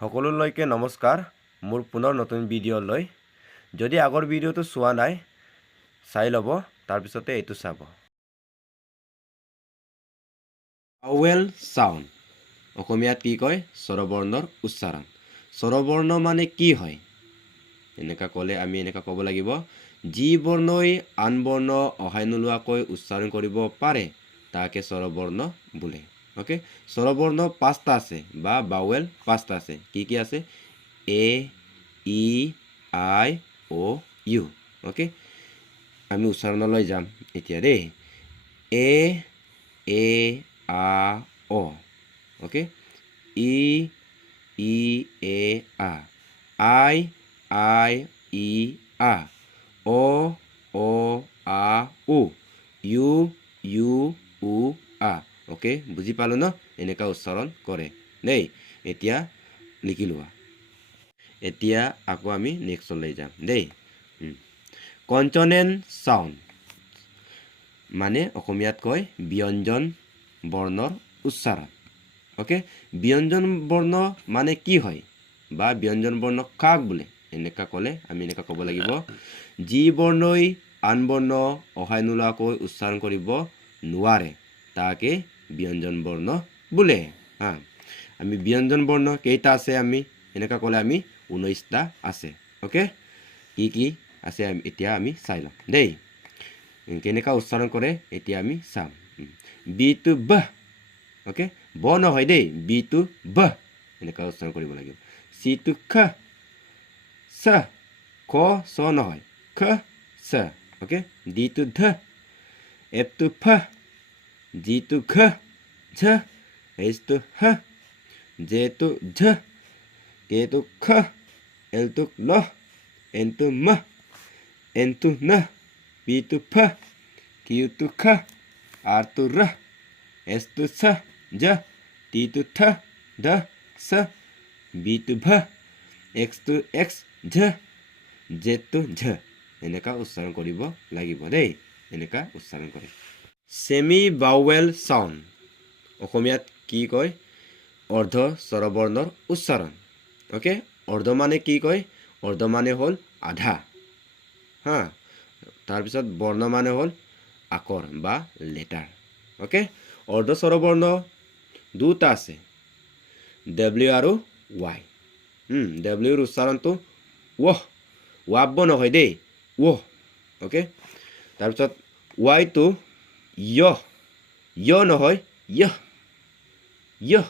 সকলোলৈকে নমস্কাৰ মোৰ পুনৰ নতুন ভিডিঅ'লৈ যদি আগৰ ভিডিঅ'টো চোৱা নাই চাই ল'ব তাৰ পিছতে এইটো চাব ভাৱেল সাউন্ড অসমীয়াত কি কয় স্বৰবৰ্ণৰ উচ্চাৰণ স্বৰবৰ্ণ মানে কি হয় এনেকা ক'লে আমি এনেকা ক'ব লাগিব যি বৰ্ণই আন বৰ্ণ অহাই নোলোৱাকৈ উচ্চাৰণ কৰিব পাৰে তাকে স্বৰবৰ্ণ বোলে ওকে স্বৰবৰ্ণ পাঁচটা আছে বা ভাৱেল পাঁচটা আছে কি আছে এ E I O you okay আমি উচ্চাৰণলৈ যাম এতিয়া দেই এ আ অ ওকে ই এ আ আই ই আ অ আ উ ইউ উ আ ওকে বুজি পালো ন এনেকা উচ্চাৰণ কৰে দেই এতিয়া লিখি লোৱা এতিয়া আকৌ আমি নেক্সটলৈ যাম দেই কনচনেন্ট সাউন্ড মানে অসমীয়াত কয় ব্যঞ্জন বৰ্ণৰ উচ্চাৰণ ওকে ব্যঞ্জন বৰ্ণ মানে কি হয় বা ব্যঞ্জন বৰ্ণ কাক বোলে এনেকা ক'লে আমি এনেকা ক'ব লাগিব যি বৰ্ণই আন বৰ্ণ অহাই নোলোৱাকৈ উচ্চাৰণ কৰিব নোৱাৰে তাকে ব্যঞ্জন বৰ্ণ বোলে হা আমি ব্যঞ্জন বৰ্ণ কেইটা আছে আমি এনেকা ক'লে আমি 19টা আছে ওকে কি আছে এতিয়া আমি চাই লম দেই কেনেকা উচ্চাৰণ কৰে এতিয়া আমি চাম বি টু ব ওকে ব নহয় দেই বি টু ব এনেকা উচ্চাৰণ কৰিব লাগিব চি টু খ স খ স নহয় খ স ওকে ডি টু ধ এফ টু ফ জি টু ঘ ঝ এইচ টু হ জে টু ঝ কে টু খ এল টু ল এন টু ম এন টু ন পি টু ফ কিউ টু খ আর টু র এস টু স জ টি টু থ ড স বি টু ভ এক্স টু এক্স ঝ জে টু ঝ এনেকা উচ্চাৰণ কৰিব লাগিব দেই এনেকা উচ্চাৰণ কৰে সেমি ভাৱেল সাউন্ড অসমীয়াত কি কয় অৰ্ধ স্বৰবৰ্ণৰ উচ্চাৰণ ওকে অৰ্ধ মানে কি কয় অৰ্ধ মানে হ'ল আধা হা তাৰপিছত বৰ্ণ মানে হ'ল আখৰ বা লেটাৰ ওকে অৰ্ধ স্বৰবৰ্ণ দুটা আছে ডব্লিউ আৰু ৱাই ডব্লিউৰ উচ্চাৰণটো ৱহ ৱাব নহয় দেই ৱহ ওকে তাৰপিছত ৱাইটো য় নহয় য়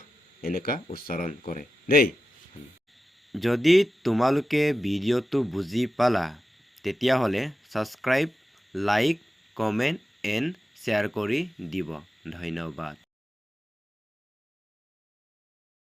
এনেকা উচ্চাৰণ কৰে দেই যদি তোমালোকে ভিডিঅ'টো বুজি পালা তেতিয়াহ'লে subscribe like comment and share কৰি দিব ধন্যবাদ